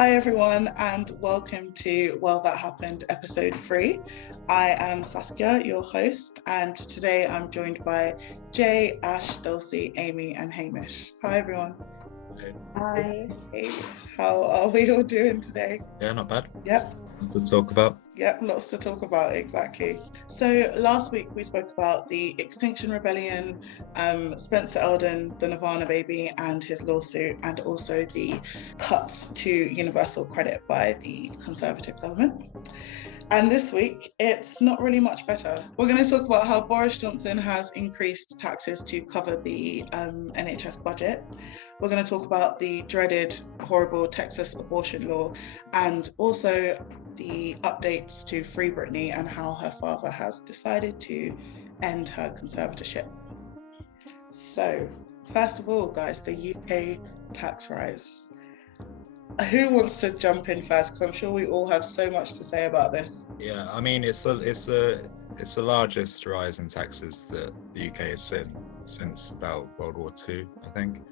Hi everyone, and welcome to Well That Happened episode 3. I am Saskia, your host, and today I'm joined by Jay, Ash, Dulcie, Amy, and Hamish. Hi everyone. Hi. Hey, how are we all doing today? Yeah, not bad. Yep. To talk about. Yep, lots to talk about, exactly. So last week we spoke about the Extinction Rebellion, Spencer Elden, the Nirvana baby and his lawsuit, and also the cuts to universal credit by the Conservative government. And this week, it's not really much better. We're going to talk about how Boris Johnson has increased taxes to cover the NHS budget. We're going to talk about the dreaded, horrible Texas abortion law, and also the updates to Free Britney and how her father has decided to end her conservatorship. So, first of all, guys, the UK tax rise. Who wants to jump in first? Because I'm sure we all have so much to say about this. Yeah, I mean, it's the largest rise in taxes that the UK has seen since about World War II, I think.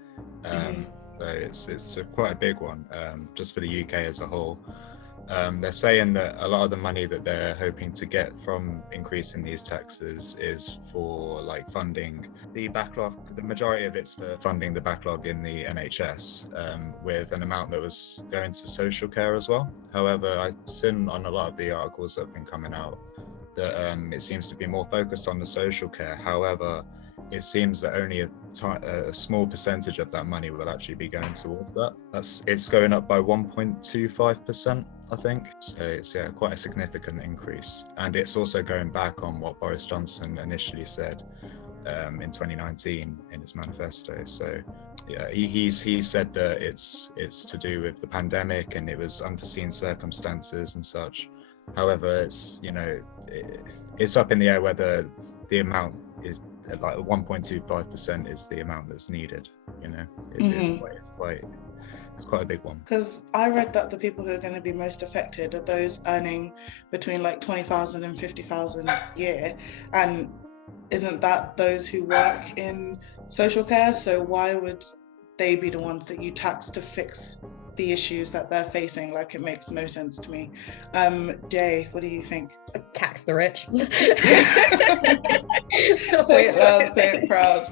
So it's quite a big one, just for the UK as a whole. They're saying that a lot of the money that they're hoping to get from increasing these taxes is for like funding the backlog. The majority of it's for funding the backlog in the NHS, with an amount that was going to social care as well. However, I've seen on a lot of the articles that have been coming out that it seems to be more focused on the social care. However, it seems that only a small percentage of that money will actually be going towards that. It's going up by 1.25%, I think. So it's quite a significant increase. And it's also going back on what Boris Johnson initially said in 2019 in his manifesto. So yeah, he said that it's to do with the pandemic and it was unforeseen circumstances and such. However, it's up in the air whether the amount is like 1.25% is the amount that's needed. It's quite a big one. Because I read that the people who are going to be most affected are those earning between like 20,000 and 50,000 a year, and isn't that those who work in social care? So why would they be the ones that you tax to fix the issues that they're facing? Like, it makes no sense to me. Jay, what do you think? Tax the rich. Say it loud, say it proud.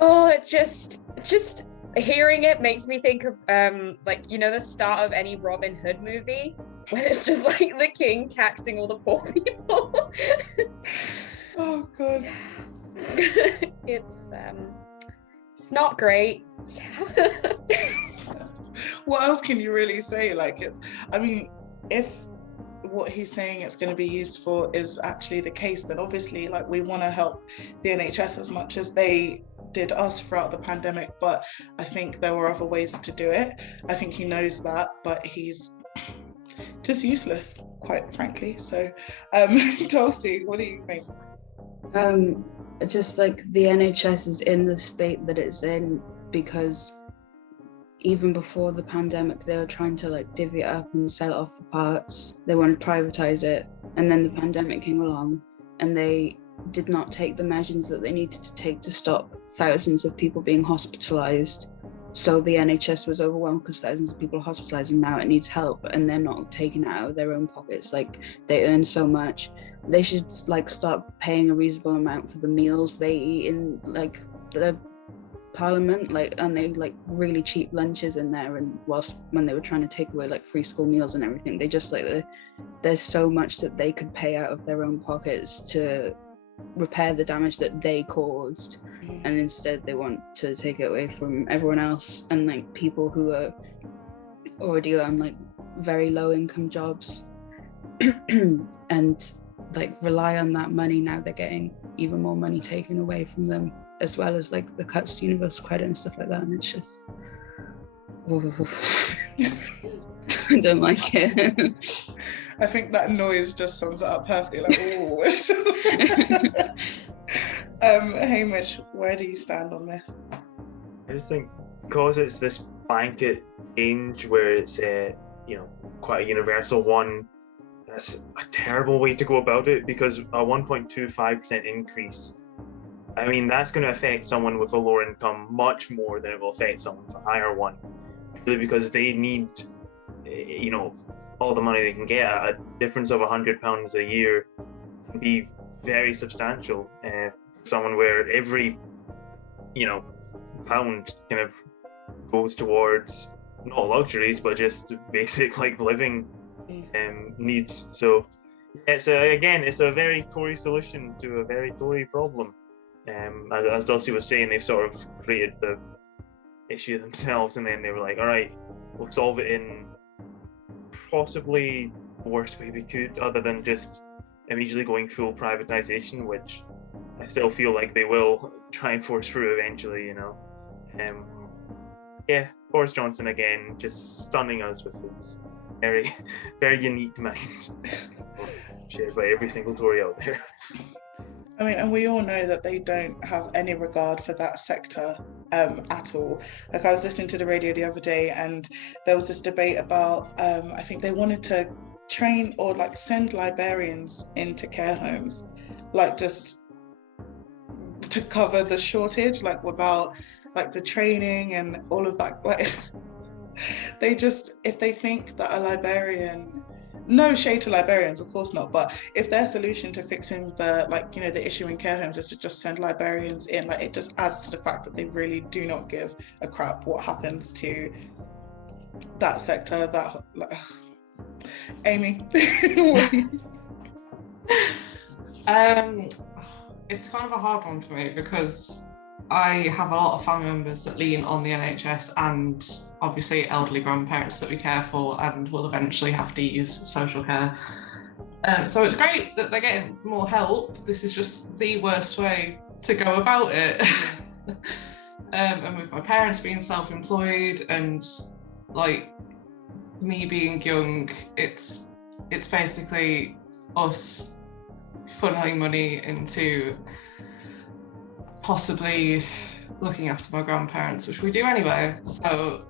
Oh, just hearing it makes me think of the start of any Robin Hood movie when it's just like the king taxing all the poor people. Oh god. It's not great. What else can you really say? If what he's saying it's going to be used for is actually the case, then obviously we want to help the NHS as much as they did us throughout the pandemic, but I think there were other ways to do it. I think he knows that, but he's just useless, quite frankly. So Dulcie, what do you think? Just like the NHS is in the state that it's in because even before the pandemic, they were trying to divvy it up and sell it off for parts. They wanted to privatize it. And then the pandemic came along and they did not take the measures that they needed to take to stop thousands of people being hospitalized. So the NHS was overwhelmed because thousands of people are hospitalized and now it needs help, and they're not taking it out of their own pockets. They earn so much. They should start paying a reasonable amount for the meals they eat in the Parliament, and they really cheap lunches in there, and when they were trying to take away free school meals and everything, they just there's so much that they could pay out of their own pockets to repair the damage that they caused, and instead they want to take it away from everyone else and people who are already on very low income jobs and rely on that money. Now they're getting even more money taken away from them, as well as the cuts to universal credit and stuff like that, and it's just I don't like it. I think that noise just sums it up perfectly. Hamish, where do you stand on this? I just think because it's this blanket change where it's quite a universal one, that's a terrible way to go about it, because a 1.25% increase, I mean, that's going to affect someone with a lower income much more than it will affect someone with a higher one. because they need, all the money they can get. A difference of £100 a year can be very substantial. Someone where every, pound kind of goes towards not luxuries, but just basic living needs. So it's a very Tory solution to a very Tory problem. As Dulcie was saying, they've sort of created the issue themselves, and then they were like, all right, we'll solve it in possibly the worst way we could, other than just immediately going full privatization, which I still feel like they will try and force through eventually, Boris Johnson again, just stunning us with his very, very unique mind, shared by every single Tory out there. I mean, and we all know that they don't have any regard for that sector at all. Like, I was listening to the radio the other day, and there was this debate about, I think they wanted to train or send librarians into care homes, just to cover the shortage, without the training and all of that. They just, if they think that a librarian, no shade to librarians, of course not, but if their solution to fixing the the issue in care homes is to just send librarians in, it just adds to the fact that they really do not give a crap what happens to that sector. Amy. It's kind of a hard one for me because I have a lot of family members that lean on the NHS, and obviously elderly grandparents that we care for and will eventually have to use social care. So it's great that they're getting more help. This is just the worst way to go about it. And with my parents being self-employed and me being young, it's basically us funneling money into possibly looking after my grandparents, which we do anyway. So,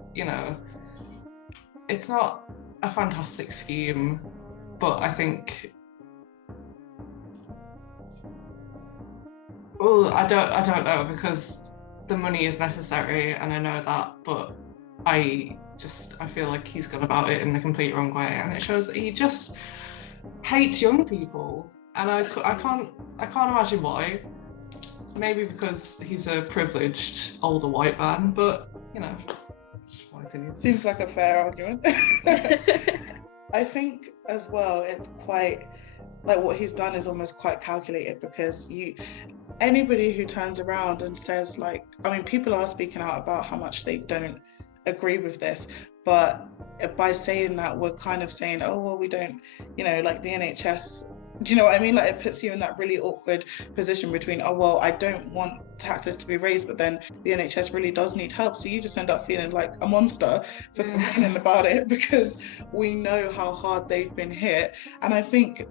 it's not a fantastic scheme, but I think, I don't know, because the money is necessary and I know that, but I feel like he's gone about it in the complete wrong way, and it shows that he just hates young people, and I can't imagine why. Maybe because he's a privileged older white man, but just my opinion. Seems like a fair argument. I think as well, it's quite what he's done is almost quite calculated, because anybody who turns around and says people are speaking out about how much they don't agree with this, but by saying that, we're kind of saying, oh well, we don't, the NHS. Do you know what I mean? It puts you in that really awkward position between, oh well, I don't want taxes to be raised, but then the NHS really does need help. So you just end up feeling like a monster for complaining about it, because we know how hard they've been hit. And I think,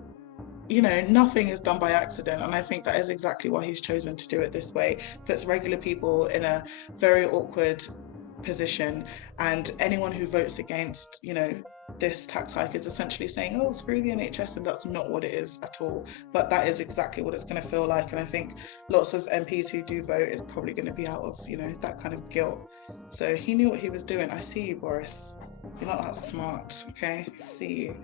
nothing is done by accident. And I think that is exactly why he's chosen to do it this way. Puts regular people in a very awkward position. And anyone who votes against, this tax hike is essentially saying, oh, screw the NHS, and that's not what it is at all. But that is exactly what it's going to feel like. And I think lots of MPs who do vote is probably going to be out of, that kind of guilt. So he knew what he was doing. I see you, Boris. You're not that smart, okay? I see you.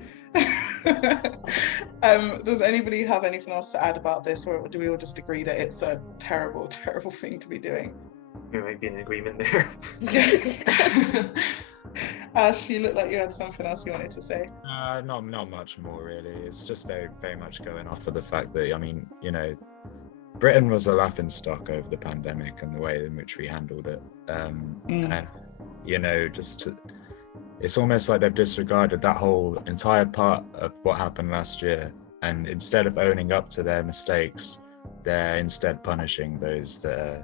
Does anybody have anything else to add about this, or do we all just agree that it's a terrible, terrible thing to be doing? We might be in agreement there. Ash, you look like you had something else you wanted to say. Not much more really. It's just very, very much going off of the fact that, Britain was a laughingstock over the pandemic and the way in which we handled it. And, it's almost like they've disregarded that whole entire part of what happened last year. And instead of owning up to their mistakes, they're instead punishing those that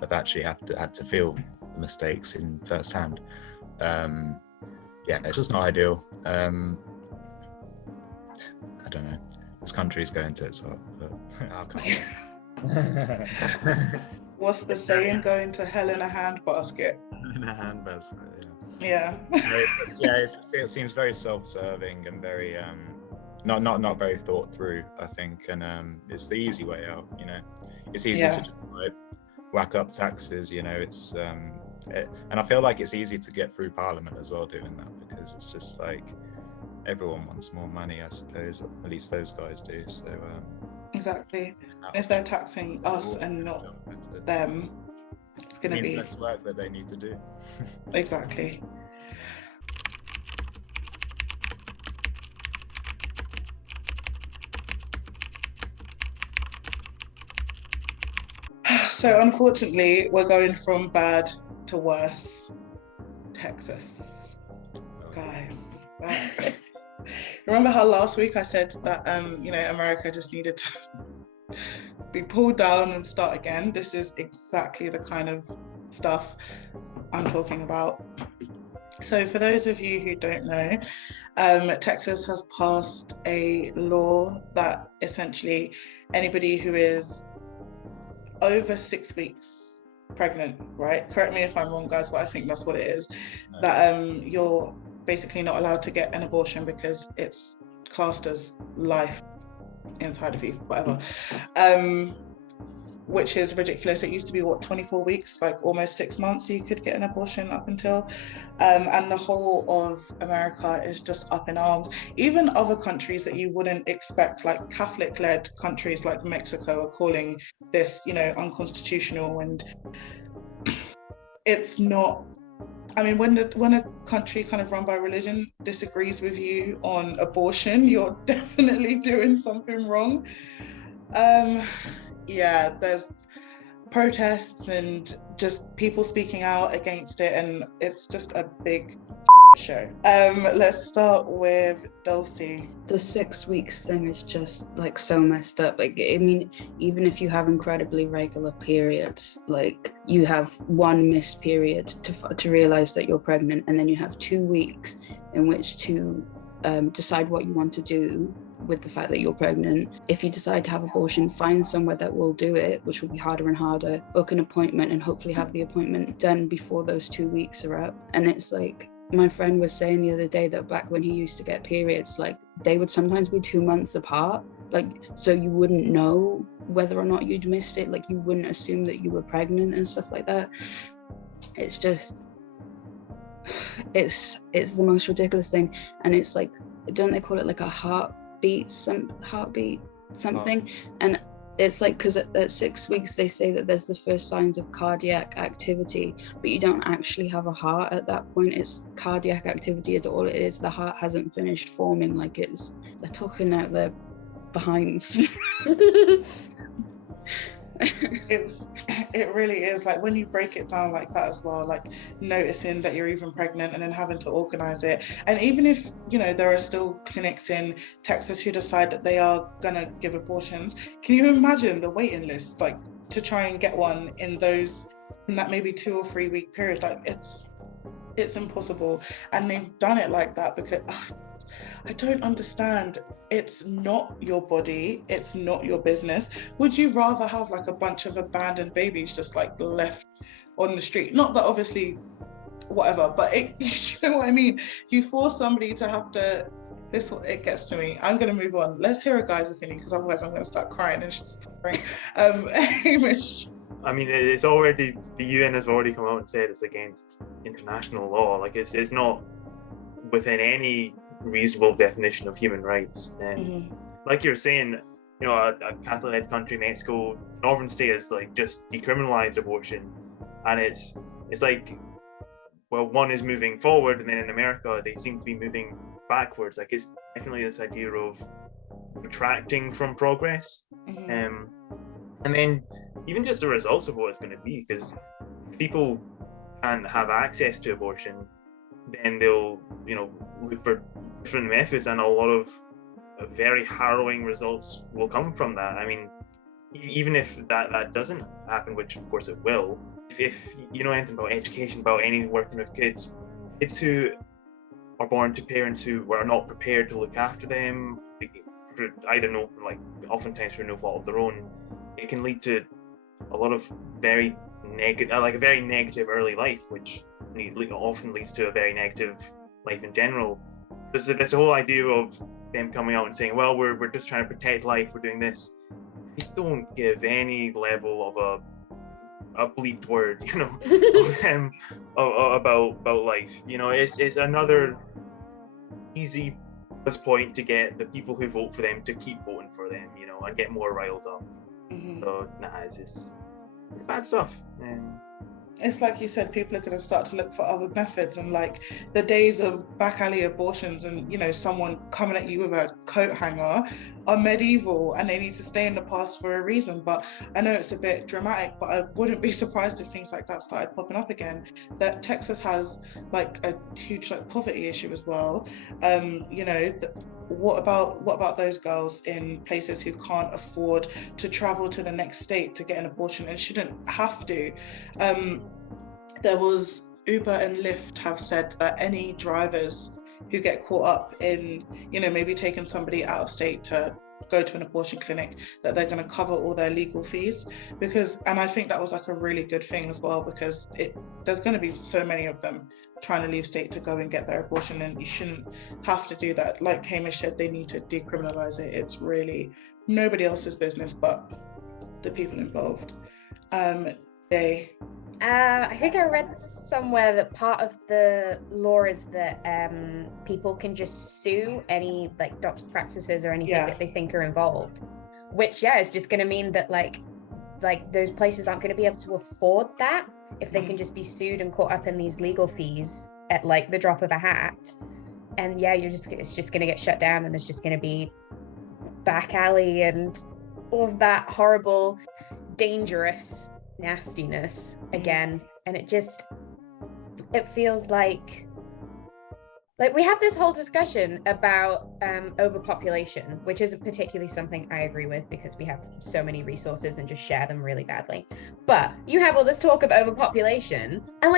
have actually had to feel the mistakes in first hand. It's just not ideal. I don't know. This country's going to its heart, but our country. What's the saying? Going to hell in a handbasket. In a handbasket, yeah. It seems very self-serving and very not very thought through, I think, and it's the easy way out. It's easy to just whack up taxes. It's and I feel like it's easy to get through Parliament as well doing that, because it's just like everyone wants more money, I suppose. At least those guys do. So exactly. If they're taxing us and not them, it's going to be less work that they need to do. Exactly. So unfortunately, we're going from bad to worse. Texas, guys. Remember how last week I said that America just needed to be pulled down and start again? This is exactly the kind of stuff I'm talking about. So for those of you who don't know, Texas has passed a law that essentially anybody who is over 6 weeks pregnant, right? Correct me if I'm wrong, guys, but I think that's what it is. No. That you're basically not allowed to get an abortion because it's classed as life inside of you, whatever. Which is ridiculous. It used to be 24 weeks, like almost 6 months you could get an abortion up until, and the whole of America is just up in arms. Even other countries that you wouldn't expect, like Catholic-led countries like Mexico, are calling this, unconstitutional. And it's not. I mean, when a country kind of run by religion disagrees with you on abortion, you're definitely doing something wrong. Yeah, there's protests and just people speaking out against it, and it's just a big show. Let's start with Dulcie. The 6 weeks thing is just like so messed up. Like, I mean, even if you have incredibly regular periods, like you have one missed period to realize that you're pregnant, and then you have 2 weeks in which to decide what you want to do with the fact that you're pregnant. If you decide to have abortion, find somewhere that will do it, which will be harder and harder. Book an appointment and hopefully have the appointment done before those 2 weeks are up. And it's like, my friend was saying the other day that back when he used to get periods, like they would sometimes be 2 months apart. Like, so you wouldn't know whether or not you'd missed it. Like, you wouldn't assume that you were pregnant and stuff like that. It's just, it's the most ridiculous thing. And it's like, don't they call it like a heartbeat something? And it's like, because at 6 weeks they say that there's the first signs of cardiac activity, but you don't actually have a heart at that point. It's cardiac activity is all it is. The heart hasn't finished forming. Like, they're talking out their behinds. It really is, like when you break it down like that as well, like noticing that you're even pregnant and then having to organize it. And even if there are still clinics in Texas who decide that they are gonna give abortions, can you imagine the waiting list, like to try and get one in that maybe 2 or 3 week period? Like it's impossible. And they've done it like that because I don't understand. It's not your body, it's not your business. Would you rather have like a bunch of abandoned babies just like left on the street? Not that obviously whatever, but you know what I mean? You force somebody to have to, it gets to me. I'm gonna move on. Let's hear a guy's opinion, because otherwise I'm gonna start crying and just Hamish. I mean, it's already, the UN has already come out and said it's against international law. Like, it's not within any reasonable definition of human rights. And like you're saying, a Catholic-led country, Mexico, northern state has like just decriminalized abortion, and it's like, well, one is moving forward, and then in America they seem to be moving backwards. Like, it's definitely this idea of retracting from progress. And then even just the results of what it's going to be, because if people can't have access to abortion, then they'll look for different methods, and a lot of very harrowing results will come from that. I mean, even if that doesn't happen, which of course it will, if you know anything about education, about any working with kids who are born to parents who are not prepared to look after them, for either oftentimes for no fault of their own, it can lead to a lot of very negative early life, which often leads to a very negative life in general. There's this whole idea of them coming out and saying, well, we're just trying to protect life, we're doing this. They don't give any level of a bleeped word, of them, about life. It's another easy plus point to get the people who vote for them to keep voting for them, and get more riled up. So it's just bad stuff. It's like you said, people are going to start to look for other methods, and like the days of back alley abortions and someone coming at you with a coat hanger are medieval, and they need to stay in the past for a reason. But I know it's a bit dramatic, but I wouldn't be surprised if things like that started popping up again. That Texas has like a huge poverty issue as well. What about those girls in places who can't afford to travel to the next state to get an abortion and shouldn't have to? There was Uber and Lyft have said that any drivers who get caught up in, maybe taking somebody out of state to go to an abortion clinic, that they're going to cover all their legal fees, and I think that was like a really good thing as well, because there's going to be so many of them trying to leave state to go and get their abortion, and you shouldn't have to do that. Like Hamish said, they need to decriminalize it. It's really nobody else's business but the people involved. I think I read somewhere that part of the law is that people can just sue any doctor's practices or anything that they think are involved, which is just going to mean that like those places aren't going to be able to afford that if they can just be sued and caught up in these legal fees at the drop of a hat. And it's just going to get shut down, and there's just going to be back alley and all of that horrible, dangerous nastiness again. And it feels like we have this whole discussion about overpopulation, which isn't particularly something I agree with, because we have so many resources and just share them really badly. But you have all this talk of overpopulation, and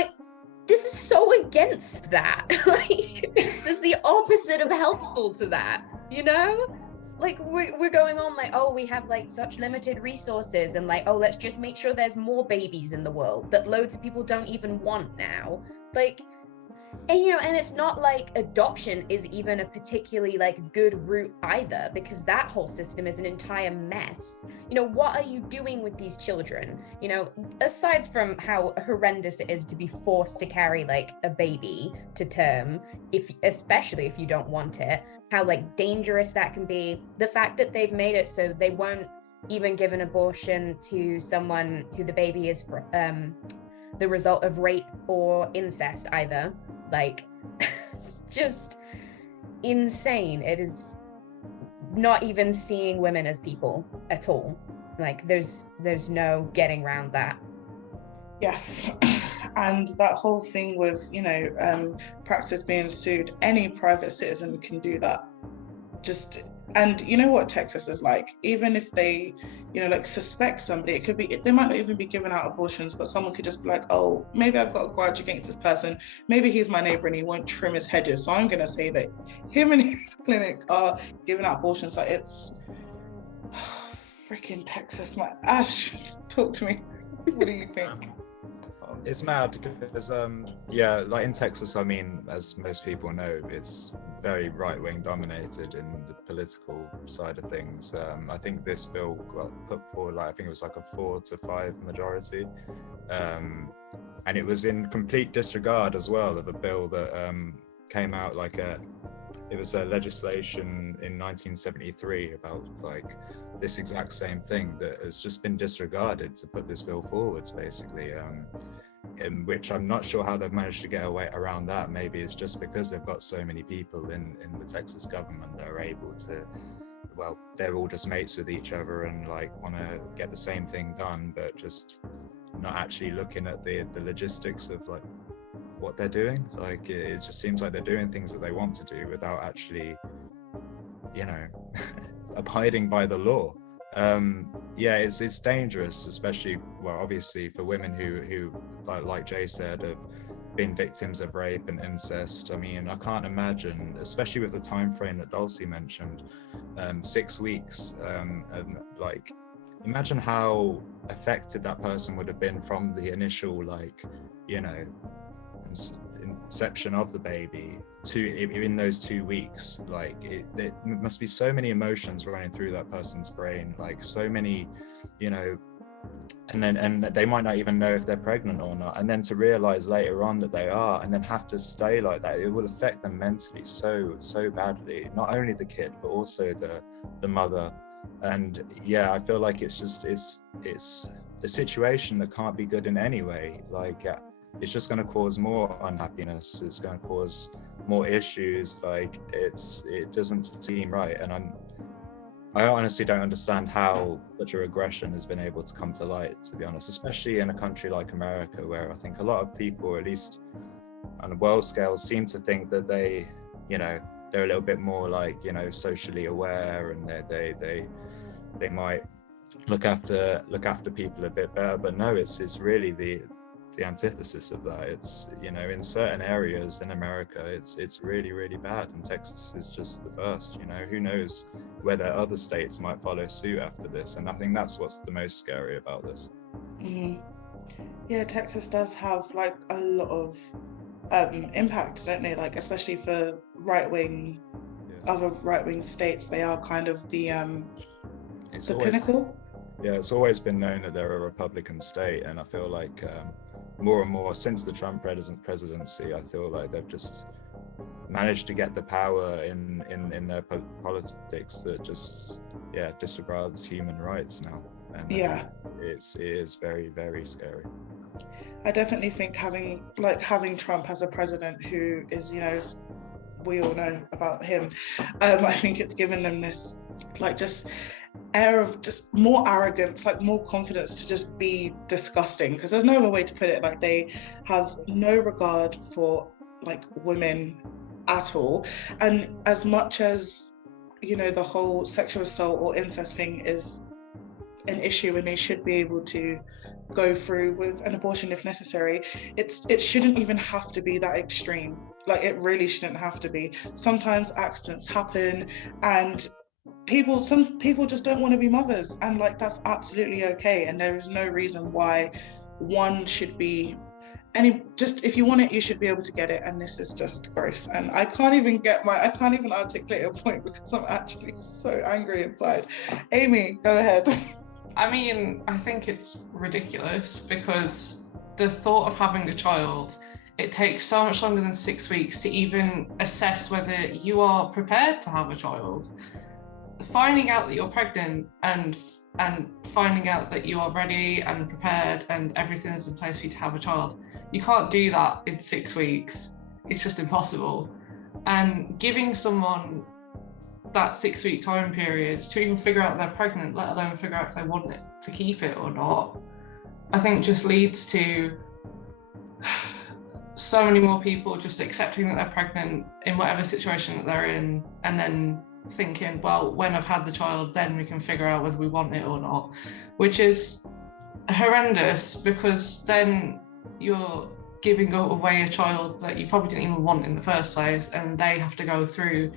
this is so against that. This is the opposite of helpful to that, we're going on we have such limited resources, and let's just make sure there's more babies in the world that loads of people don't even want now. And it's not adoption is even a particularly good route either, because that whole system is an entire mess. What are you doing with these children? Aside from how horrendous it is to be forced to carry a baby to term, especially if you don't want it, how dangerous that can be. The fact that they've made it so they won't even give an abortion to someone who the baby is the result of rape or incest either. It's just insane. It is not even seeing women as people at all. There's no getting around that. Yes. And that whole thing with practice being sued, any private citizen can do that. And you know what Texas is like? Even if they suspect somebody, it could be, they might not even be giving out abortions, but someone could just be like, oh, maybe I've got a grudge against this person, maybe he's my neighbor and he won't trim his hedges, so I'm gonna say that him and his clinic are giving out abortions. It's freaking Texas, man. Ash, talk to me. What do you think? It's mad because in Texas, I mean, as most people know, it's very right-wing dominated in the political side of things. I think this bill got put forward, I think it was a 4-5 majority, and it was in complete disregard as well of a bill that came out it was a legislation in 1973 about this exact same thing that has just been disregarded to put this bill forwards, basically. In which I'm not sure how they've managed to get away around that. Maybe it's just because they've got so many people in the Texas government that are able to, they're all just mates with each other and want to get the same thing done, but just not actually looking at the logistics of what they're doing. It just seems like they're doing things that they want to do without actually, abiding by the law. It's dangerous, especially obviously for women who like Jay said, have been victims of rape and incest. I mean, I can't imagine, especially with the time frame that Dulcie mentioned, 6 weeks, and imagine how affected that person would have been from the initial inception of the baby to in those 2 weeks. It must be so many emotions running through that person's brain, so many and they might not even know if they're pregnant or not, and then to realize later on that they are, and then have to stay like that, it will affect them mentally so badly, not only the kid but also the mother. And yeah, I feel like it's a situation that can't be good in any way. Like it's just going to cause more unhappiness, it's going to cause more issues. Like it doesn't seem right, and I honestly don't understand how such a regression has been able to come to light, to be honest, especially in a country like America, where I think a lot of people, at least on a world scale, seem to think that they, you know, they're a little bit more like, you know, socially aware, and they might look after people a bit better. But no, it's really the antithesis of that. It's, you know, in certain areas in America, it's really bad, and Texas is just the first. You know, who knows whether other states might follow suit after this, and I think that's what's the most scary about this. Yeah, Texas does have like a lot of impact, don't they? Like, especially for other right-wing states, they are kind of the pinnacle. Yeah, it's always been known that they're a Republican state, and I feel like more and more since the Trump presidency, I feel like they've just managed to get the power in their politics that just disregards human rights now. And it is very, very scary. I definitely think having Trump as a president, who is, you know, we all know about him, I think it's given them this like just air of just more arrogance, like more confidence to just be disgusting, because there's no other way to put it. Like, they have no regard for like women at all. And as much as, you know, the whole sexual assault or incest thing is an issue and they should be able to go through with an abortion if necessary, it shouldn't even have to be that extreme. Like, it really shouldn't have to be. Sometimes accidents happen, and some people just don't want to be mothers, and like, that's absolutely okay, and there is no reason why one should be if you want it, you should be able to get it, and this is just gross. And I can't even articulate a point because I'm actually so angry inside. Amy, go ahead. I mean, I think it's ridiculous, because the thought of having a child, it takes so much longer than 6 weeks to even assess whether you are prepared to have a child. Finding out that you're pregnant and finding out that you are ready and prepared and everything is in place for you to have a child, you can't do that in 6 weeks. It's just impossible. And giving someone that 6 week time period to even figure out they're pregnant, let alone figure out if they want it to keep it or not, I think just leads to so many more people just accepting that they're pregnant in whatever situation that they're in, and then thinking, well, when I've had the child, then we can figure out whether we want it or not, which is horrendous, because then you're giving away a child that you probably didn't even want in the first place, and they have to go through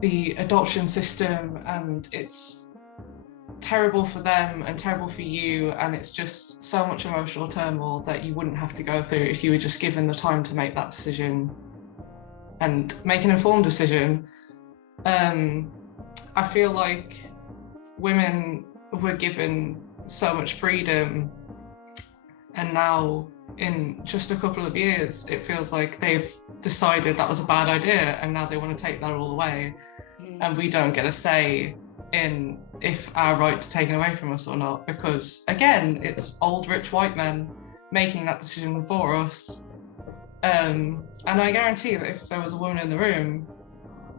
the adoption system, and it's terrible for them and terrible for you, and it's just so much emotional turmoil that you wouldn't have to go through if you were just given the time to make that decision and make an informed decision. I feel like women were given so much freedom, and now in just a couple of years it feels like they've decided that was a bad idea, and now they want to take that all away, and we don't get a say in if our rights are taken away from us or not, because again, it's old rich white men making that decision for us. And I guarantee that if there was a woman in the room,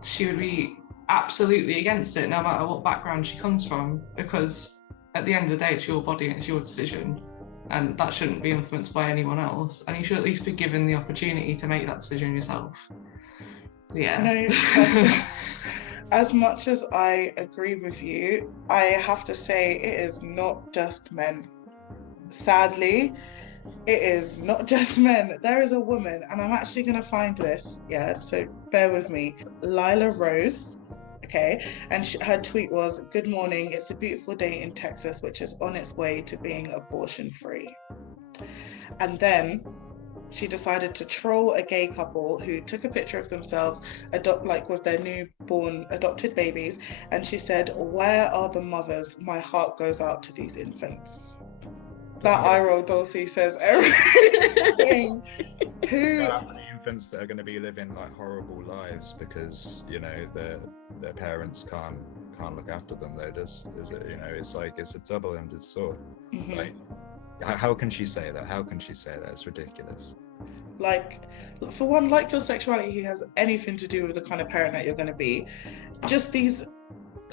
she would be absolutely against it, no matter what background she comes from, because at the end of the day, it's your body and it's your decision, and that shouldn't be influenced by anyone else, and you should at least be given the opportunity to make that decision yourself. Yeah. No, as much as I agree with you, I have to say it is not just men. Sadly, it is not just men. There is a woman, and I'm actually going to find this, so bear with me. Lila Rose, okay, and her tweet was, "Good morning, it's a beautiful day in Texas, which is on its way to being abortion free." And then she decided to troll a gay couple who took a picture of themselves with their newborn adopted babies, and she said, "Where are the mothers? My heart goes out to these infants." That eye roll Dulcie says everything. Who infants that are going to be living like horrible lives because their parents can't look after them, though, is it? It's like it's a double-ended sword. Like, how can she say that? It's ridiculous. Like, for one, like, your sexuality has anything to do with the kind of parent that you're going to be. Just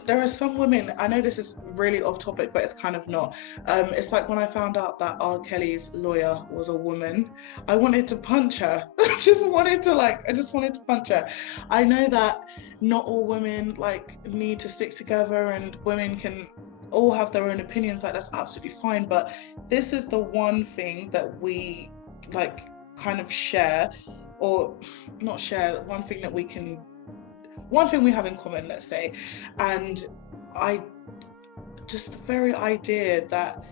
there are some women, I know this is really off topic, but it's kind of not. It's like when I found out that R. Kelly's lawyer was a woman, I wanted to punch her. I just wanted to punch her. I know that not all women like need to stick together, and women can all have their own opinions, like that's absolutely fine. But this is the one thing that we like kind of share, or not share, one thing we have in common, let's say. And just the very idea that,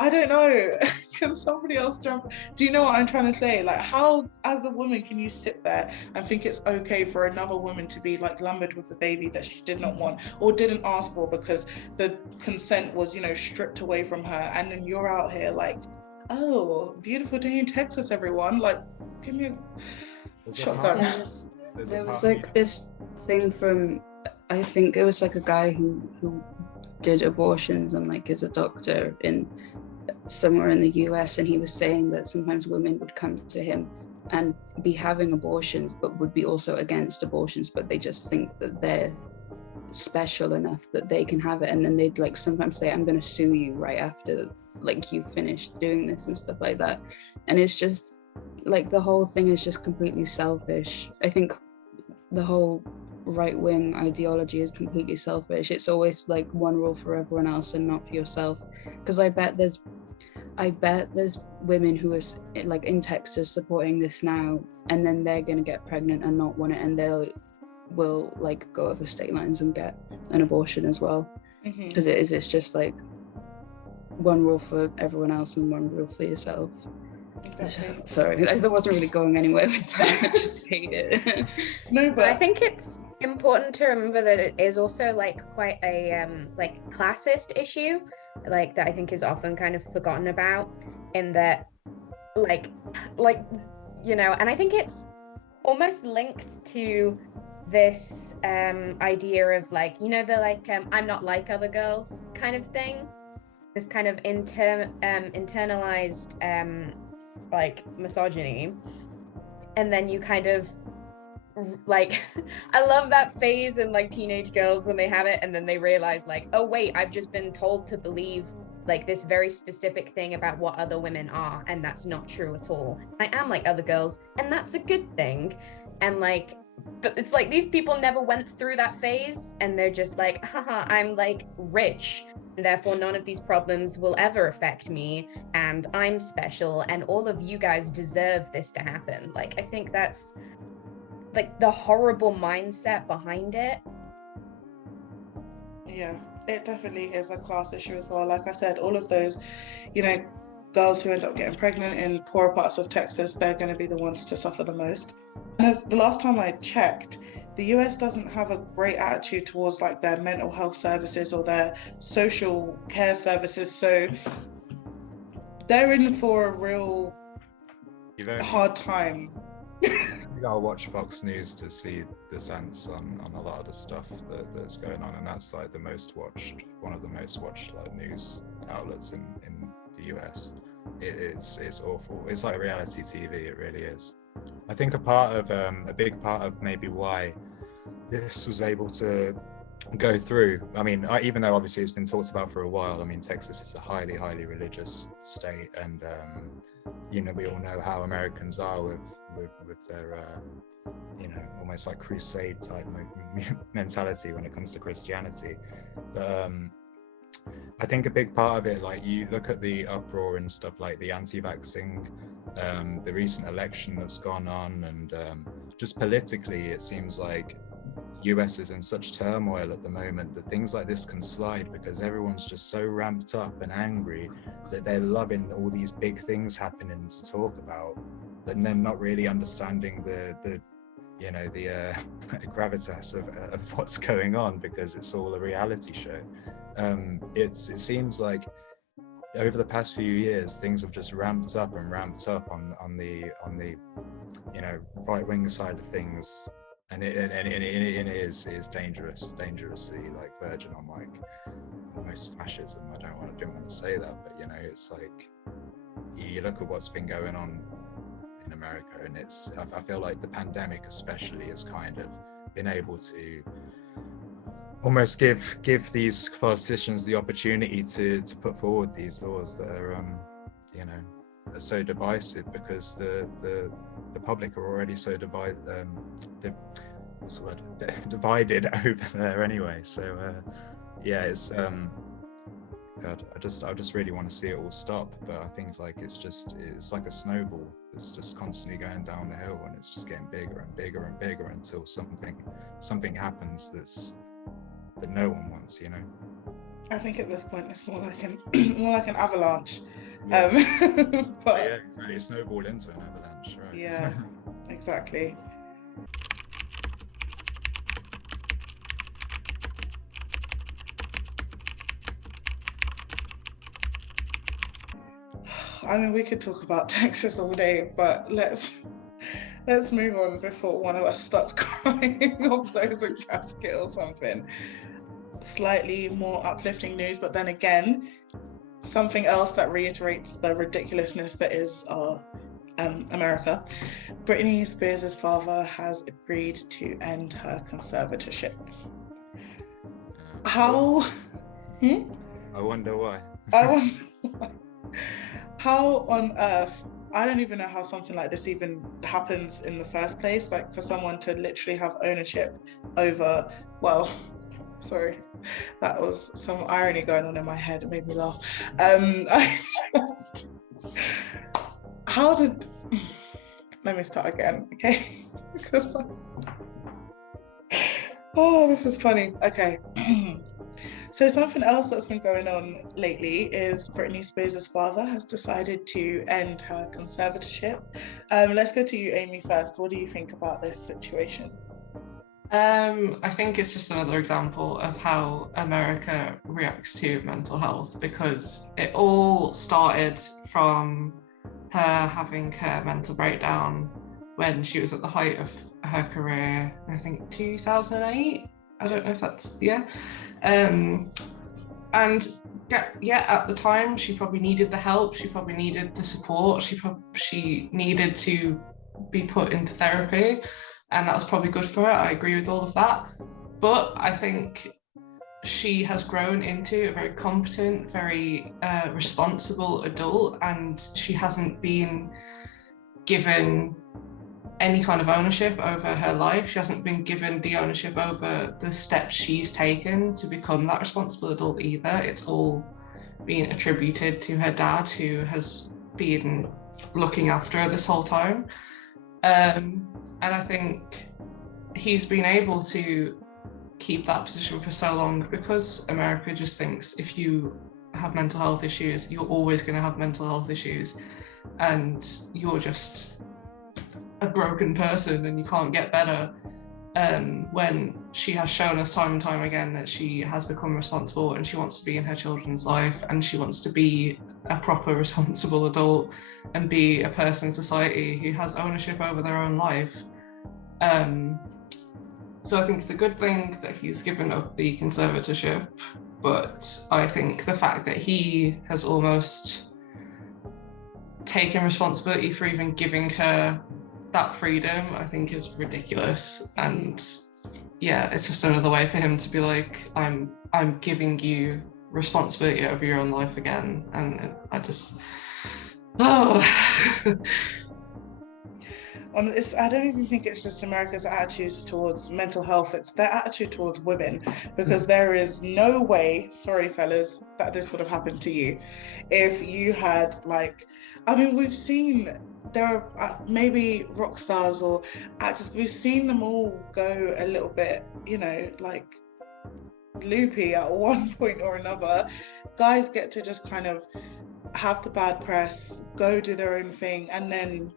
I don't know, can somebody else jump? Do you know what I'm trying to say? Like, how, as a woman, can you sit there and think it's okay for another woman to be like lumbered with a baby that she did not want or didn't ask for because the consent was, stripped away from her, and then you're out here like, oh, beautiful day in Texas, everyone. Like, give me a shotgun. There was like this thing from, I think it was like a guy who did abortions and like is a doctor in somewhere in the US, and he was saying that sometimes women would come to him and be having abortions but would be also against abortions, but they just think that they're special enough that they can have it, and then they'd like sometimes say, I'm going to sue you right after like you finished doing this and stuff like that. And it's just like the whole thing is just completely selfish. I think the whole right-wing ideology is completely selfish. It's always like one rule for everyone else and not for yourself, because I bet there's women who are like in Texas supporting this now, and then they're going to get pregnant and not want it, and will like go over state lines and get an abortion as well, because it's just like one rule for everyone else and one rule for yourself. Exactly. Sorry, I wasn't really going anywhere with that. I just hate it. No, but I think it's important to remember that it is also like quite a like classist issue, like that I think is often kind of forgotten about, in that like and I think it's almost linked to this idea of like, the like I'm not like other girls kind of thing, this kind of internalized like misogyny. And then you kind of like I love that phase in like teenage girls when they have it and then they realize like, oh wait, I've just been told to believe like this very specific thing about what other women are, and that's not true at all. I am like other girls, and that's a good thing. And like, but it's like these people never went through that phase, and they're just like, haha, I'm like rich, and therefore none of these problems will ever affect me, and I'm special, and all of you guys deserve this to happen. Like, I think that's like the horrible mindset behind it. Yeah, it definitely is a class issue as well. Like I said, all of those, girls who end up getting pregnant in poorer parts of Texas, they're going to be the ones to suffer the most. And as the last time I checked, the US doesn't have a great attitude towards like their mental health services or their social care services. So they're in for a real hard time. You gotta watch Fox News to see the sense on a lot of the stuff that's going on, and that's like one of the most watched like news outlets in the US. It's awful. It's like reality TV. It really is. I think a big part of maybe why this was able to go through, I mean, even though obviously it's been talked about for a while, I mean, Texas is a highly religious state, and we all know how Americans are with their almost like crusade type mentality when it comes to Christianity. But I think a big part of it, like you look at the uproar and stuff like the anti-vaxxing, the recent election that's gone on, and just politically it seems like US is in such turmoil at the moment that things like this can slide because everyone's just so ramped up and angry that they're loving all these big things happening to talk about, but then not really understanding the gravitas of what's going on because it's all a reality show. It seems like over the past few years, things have just ramped up on the right wing side of things, and it is dangerously like verging on like almost fascism. Didn't want to say that, but it's like you look at what's been going on in America, and I feel like the pandemic especially has kind of been able to almost give these politicians the opportunity to put forward these laws that are are so divisive, because the public are already so divided over there anyway. So it's God, I just really want to see it all stop, but I think like it's like a snowball. It's just constantly going down the hill, and it's just getting bigger and bigger and bigger until something happens that no one wants. I think at this point it's more like an avalanche. Yeah. But yeah, exactly. It snowballed into an avalanche, right? Yeah, exactly. I mean, we could talk about Texas all day, but let's move on before one of us starts crying or blows a casket or something. Slightly more uplifting news, but then again, something else that reiterates the ridiculousness that is our America. Britney Spears' father has agreed to end her conservatorship. How? I wonder why. How on earth? I don't even know how something like this even happens in the first place. Like, for someone to literally have ownership over, well, sorry, that was some irony going on in my head. It made me laugh. Let me start again, okay? Because this is funny. Okay. So something else that's been going on lately is Britney Spears' father has decided to end her conservatorship. Let's go to you, Amy, first. What do you think about this situation? I think it's just another example of how America reacts to mental health, because it all started from her having her mental breakdown when she was at the height of her career, I think 2008. I don't know if that's, yeah. And at the time, she probably needed the help. She probably needed the support. She needed to be put into therapy, and that was probably good for her. I agree with all of that. But I think she has grown into a very competent, very responsible adult, and she hasn't been given any kind of ownership over her life. She hasn't been given the ownership over the steps she's taken to become that responsible adult either. It's all been attributed to her dad, who has been looking after her this whole time. And I think he's been able to keep that position for so long because America just thinks if you have mental health issues, you're always going to have mental health issues, and you're just a broken person and you can't get better. When she has shown us time and time again that she has become responsible and she wants to be in her children's life and she wants to be a proper responsible adult and be a person in society who has ownership over their own life. So I think it's a good thing that he's given up the conservatorship, but I think the fact that he has almost taken responsibility for even giving her that freedom, I think is ridiculous. And yeah, it's just another way for him to be like, I'm giving you responsibility over your own life again. And I just, I don't even think it's just America's attitudes towards mental health, it's their attitude towards women, because there is no way, sorry fellas, that this would have happened to you if you had we've seen, there are maybe rock stars or actors, we've seen them all go a little bit, loopy at one point or another. Guys get to just kind of have the bad press, go do their own thing, and then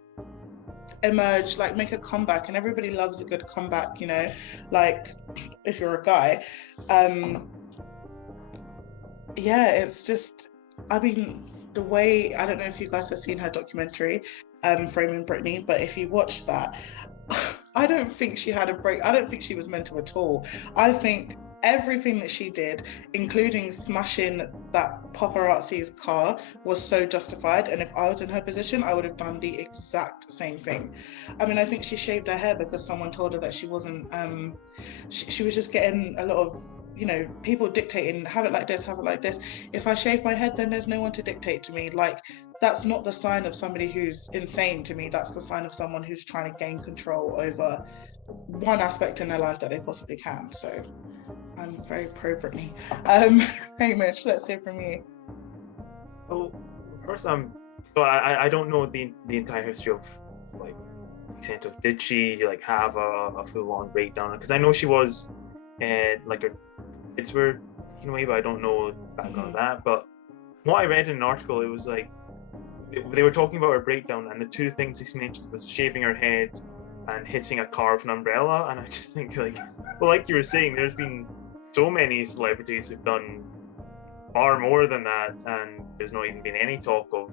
emerge, make a comeback, and everybody loves a good comeback, if you're a guy. It's just, I mean, the way, I don't know if you guys have seen her documentary, Framing Britney, but if you watch that, I don't think she had a break. I don't think she was mental at all. I think everything that she did, including smashing that paparazzi's car, was so justified. And if I was in her position, I would have done the exact same thing. I mean, I think she shaved her hair because someone told her that she wasn't, she was just getting a lot of, you know, people dictating, have it like this, have it like this. If I shave my head, then there's no one to dictate to me. Like, that's not the sign of somebody who's insane to me. That's the sign of someone who's trying to gain control over one aspect in their life that they possibly can. So I'm very pro Britney. Hamish, let's hear from you. Well, first, so I don't know the entire history of, like, extent of, did she like have a full-on breakdown? Because I know she was, like, her kids were taken away, but I don't know the background of that. But what I read in an article, it was like they were talking about her breakdown, and the two things they mentioned was shaving her head and hitting a car with an umbrella. And I just think, like, well, like you were saying, there's been so many celebrities who've done far more than that, and there's not even been any talk of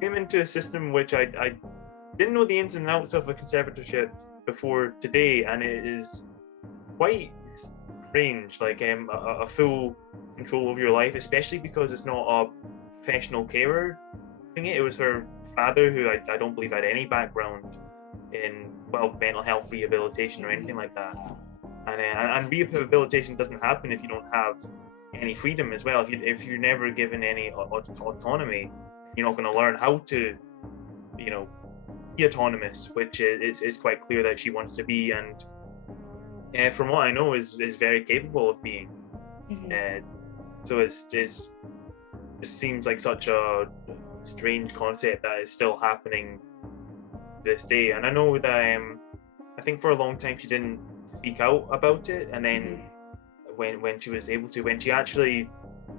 came into a system which I didn't know the ins and outs of a conservatorship before today, and it is quite strange, like a full control over your life, especially because it's not a professional carer doing it. It was her father, who I don't believe had any background in, well, mental health rehabilitation or anything like that. And rehabilitation doesn't happen if you don't have any freedom as well. If you're never given any autonomy, you're not going to learn how to, you know, be autonomous, which is quite clear that she wants to be, and from what I know is very capable of being. So it seems like such a strange concept that is still happening this day. And I know that I think for a long time she didn't speak out about it, and then when she was able to, when she actually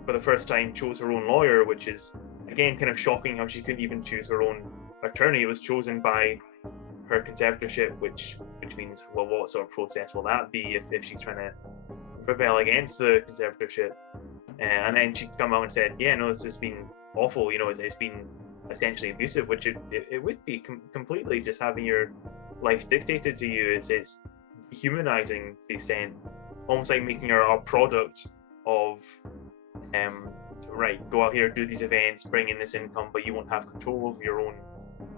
for the first time chose her own lawyer, which is again kind of shocking how she couldn't even choose her own attorney. It was chosen by her conservatorship, which means, well, what sort of process will that be if she's trying to rebel against the conservatorship? And then she come out and said, yeah, no, this has been awful, you know, it's been potentially abusive, which it would be completely, just having your life dictated to you. It's dehumanizing to the extent, almost like making her a product of right, go out here, do these events, bring in this income, but you won't have control over your own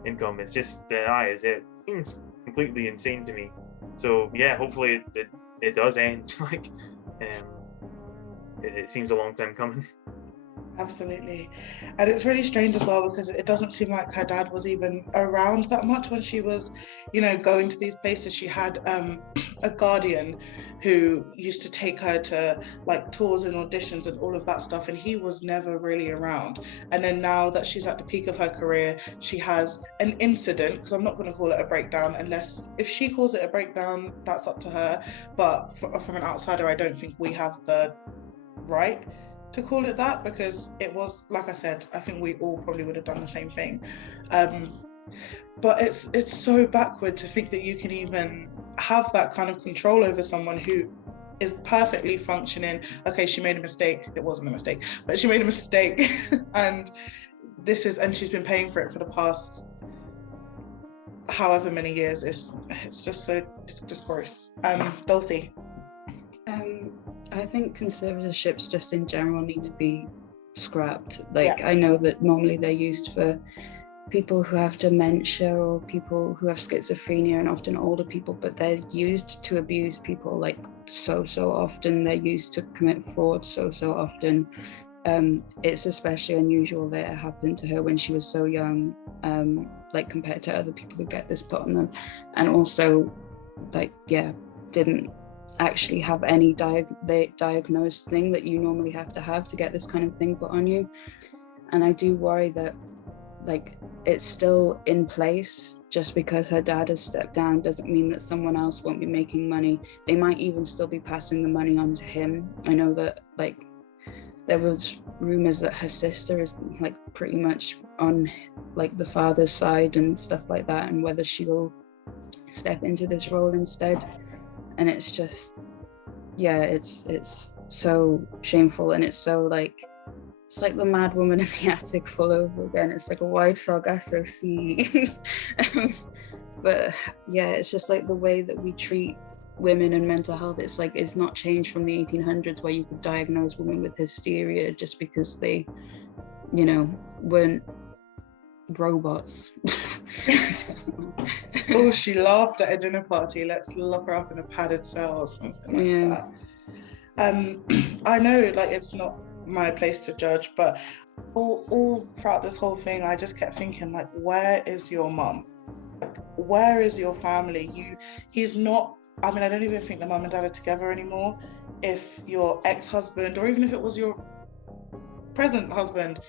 income. It's just it seems completely insane to me. So yeah, hopefully it does end. Like it seems a long time coming. Absolutely. And it's really strange as well, because it doesn't seem like her dad was even around that much when she was, you know, going to these places. She had a guardian who used to take her to like tours and auditions and all of that stuff, and he was never really around. And then now that she's at the peak of her career, she has an incident, because I'm not going to call it a breakdown, unless if she calls it a breakdown, that's up to her. But from an outsider, I don't think we have the right to call it that, because it was, like I said, I think we all probably would have done the same thing. But it's so backward to think that you can even have that kind of control over someone who is perfectly functioning. Okay, she made a mistake. It wasn't a mistake, but she made a mistake. and she's been paying for it for the past however many years. It's just gross. Dulcie. I think conservatorships just in general need to be scrapped. Like, I know that normally they're used for people who have dementia or people who have schizophrenia, and often older people, but they're used to abuse people like so often. They're used to commit fraud so often. It's especially unusual that it happened to her when she was so young, like compared to other people who get this put on them, and also didn't actually have any diagnosed thing that you normally have to get this kind of thing put on you. And I do worry that like it's still in place. Just because her dad has stepped down doesn't mean that someone else won't be making money. They might even still be passing the money on to him. I know that like there was rumors that her sister is like pretty much on like the father's side and stuff like that, and whether she will step into this role instead. And it's just, it's so shameful, and it's so like It's like the mad woman in the attic all over again. It's like a wide Sargasso Sea. But yeah, it's just like the way that we treat women and mental health. It's like it's not changed from the 1800s where you could diagnose women with hysteria just because they, you know, weren't robots. Oh, she laughed at a dinner party. Let's lock her up in a padded cell or something like that. I know, like, it's not my place to judge, but all throughout this whole thing, I just kept thinking, like, where is your mum? Like, where is your family? He's not. I mean, I don't even think the mum and dad are together anymore. If your ex-husband, or even if it was your present husband,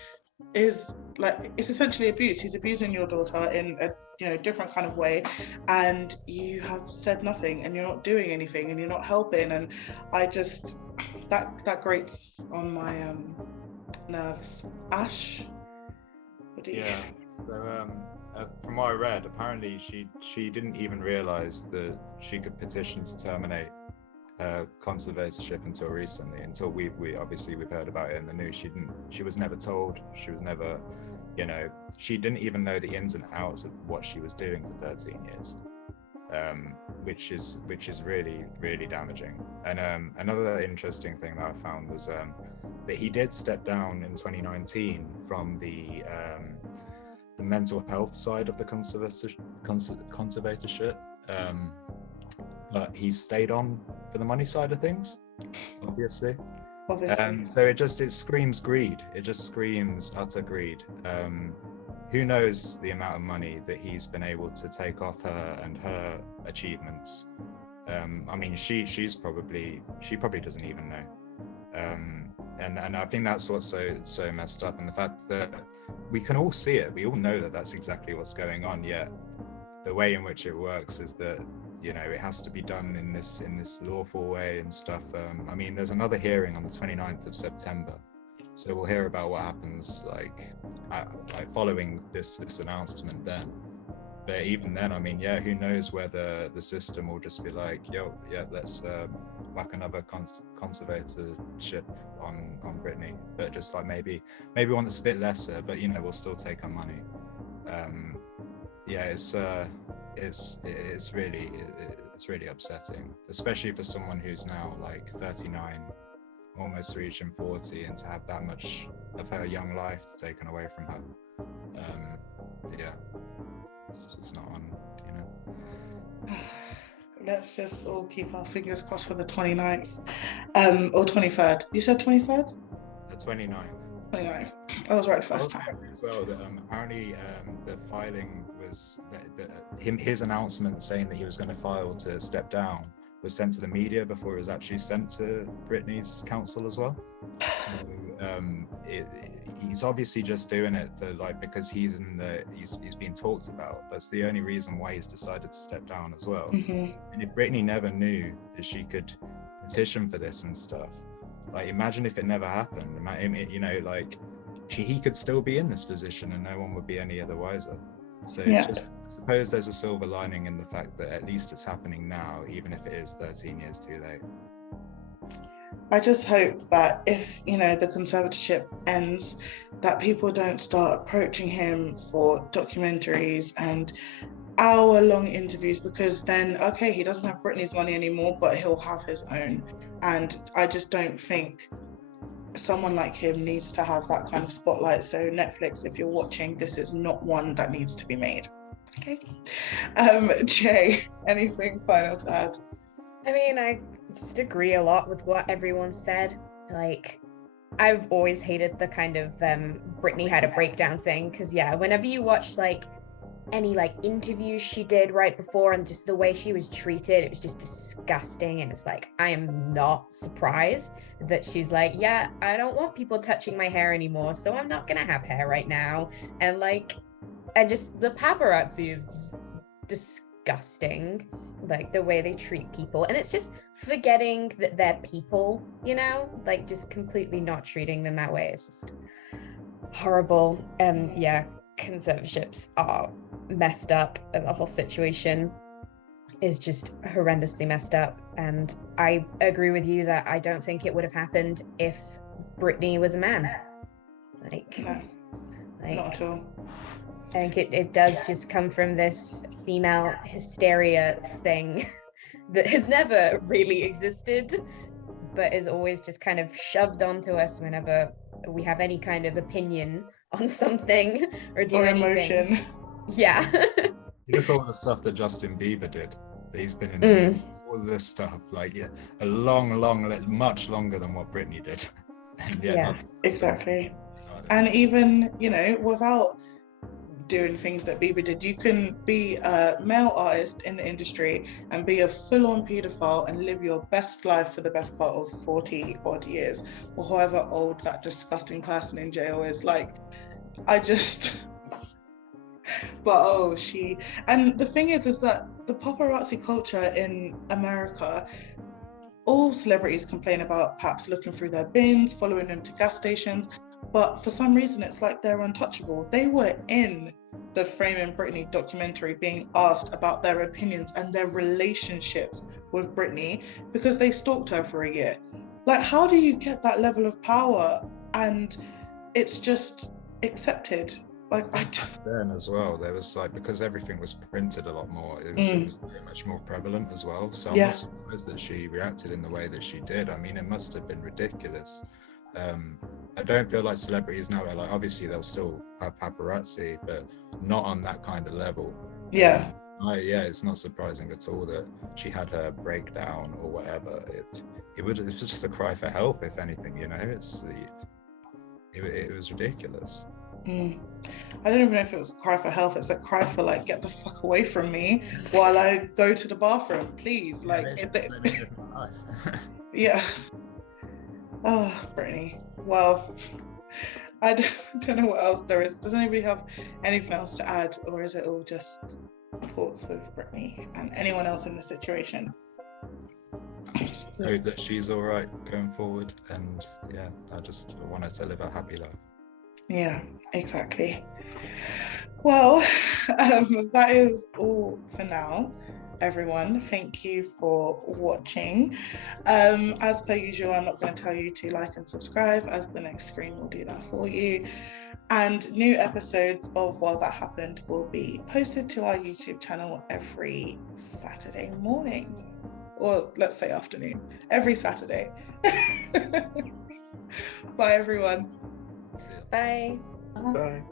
is like, it's essentially abuse. He's abusing your daughter in a different kind of way, and you have said nothing, and you're not doing anything, and you're not helping. And I just that grates on my nerves. Ash, what do you? Yeah. So from what I read, apparently she didn't even realise that she could petition to terminate conservatorship until recently. Until we obviously we've heard about it in the news. She was never told. She was never, she didn't even know the ins and outs of what she was doing for 13 years, which is really, really damaging. And another interesting thing that I found was that he did step down in 2019 from the mental health side of the conservatorship, but he stayed on for the money side of things, obviously. So it screams greed. It just screams utter greed. Who knows the amount of money that he's been able to take off her and her achievements. I mean, she probably doesn't even know. And I think that's what's so messed up, and the fact that we can all see it, we all know that that's exactly what's going on, yet the way in which it works is that it has to be done in this lawful way and stuff. I mean, there's another hearing on the 29th of September, so we'll hear about what happens like following this announcement then. But even then, I mean, yeah, who knows whether the system will just be like, let's whack another conservatorship on Britney, but just like maybe one that's a bit lesser, but we'll still take her money. It's really upsetting, especially for someone who's now like 39, almost reaching 40, and to have that much of her young life taken away from her. It's not on, Let's just all keep our fingers crossed for the 29th, or 23rd. You said 23rd? The 29th. 29th. I was right first time. As well, that apparently the filing was his announcement saying that he was going to file to step down was sent to the media before it was actually sent to Britney's counsel as well. So he's obviously just doing it for because he's being talked about. That's the only reason why he's decided to step down as well. Mm-hmm. And if Britney never knew that she could petition for this and stuff, imagine if it never happened. He could still be in this position and no one would be any other wiser. So it's just, I suppose there's a silver lining in the fact that at least it's happening now, even if it is 13 years too late. I just hope that if, the conservatorship ends, that people don't start approaching him for documentaries and hour-long interviews, because then, okay, he doesn't have Britney's money anymore, but he'll have his own. And I just don't think someone like him needs to have that kind of spotlight. So Netflix, if you're watching, this is not one that needs to be made. Okay. Jay, anything final to add? I mean, I just agree a lot with what everyone said. I've always hated the kind of Britney had a breakdown thing, because whenever you watch any interviews she did right before and just the way she was treated, it was just disgusting. And it's I am not surprised that she's I don't want people touching my hair anymore, so I'm not gonna have hair right now. And and just the paparazzi is just disgusting, the way they treat people, and it's just forgetting that they're people, just completely not treating them that way. It's just horrible. And conservatorships are messed up, and the whole situation is just horrendously messed up. And I agree with you that I don't think it would have happened if Britney was a man. Like, No, not at all. I think it does just come from this female hysteria thing that has never really existed, but is always just kind of shoved onto us whenever we have any kind of opinion on something or do Or anything. emotion. Yeah. You look at all the stuff that Justin Bieber did. He's been in all this stuff, like a long, much longer than what Britney did. And Yeah. Exactly. And even, you know, without doing things that Bieber did, you can be a male artist in the industry and be a full-on paedophile and live your best life for the best part of 40 odd years, or however old that disgusting person in jail is. Like, I just but and the thing is that the paparazzi culture in America, all celebrities complain about perhaps looking through their bins, following them to gas stations, but for some reason it's like they're untouchable. They were in the Framing Britney documentary being asked about their opinions and their relationships with Britney because they stalked her for a year. Like, how do you get that level of power and it's just accepted? Like, I don't... Then as well, there was like, because everything was printed a lot more, it was very much more prevalent as well. So I'm not surprised that she reacted in the way that she did. I mean, it must have been ridiculous. I don't feel like celebrities now, like, obviously they'll still have paparazzi, but not on that kind of level. Yeah. It's not surprising at all that she had her breakdown or whatever. It was just a cry for help, if anything, you know. It was ridiculous. I don't even know if it was a cry for help. It's a cry for, like, get the fuck away from me while I go to the bathroom, please. Like, yeah. Oh, Britney. Well, I don't know what else there is. Does anybody have anything else to add, or is it all just thoughts with Britney and anyone else in the situation? I just hope that she's all right going forward, and yeah, I just want her to live a happy life. Yeah, exactly. Well, that is all for now, everyone. Thank you for watching. As per usual, I'm not going to tell you to like and subscribe, as the next screen will do that for you. And new episodes of While That Happened will be posted to our YouTube channel every Saturday morning, or let's say afternoon, every Saturday. Bye, everyone. Bye. Bye.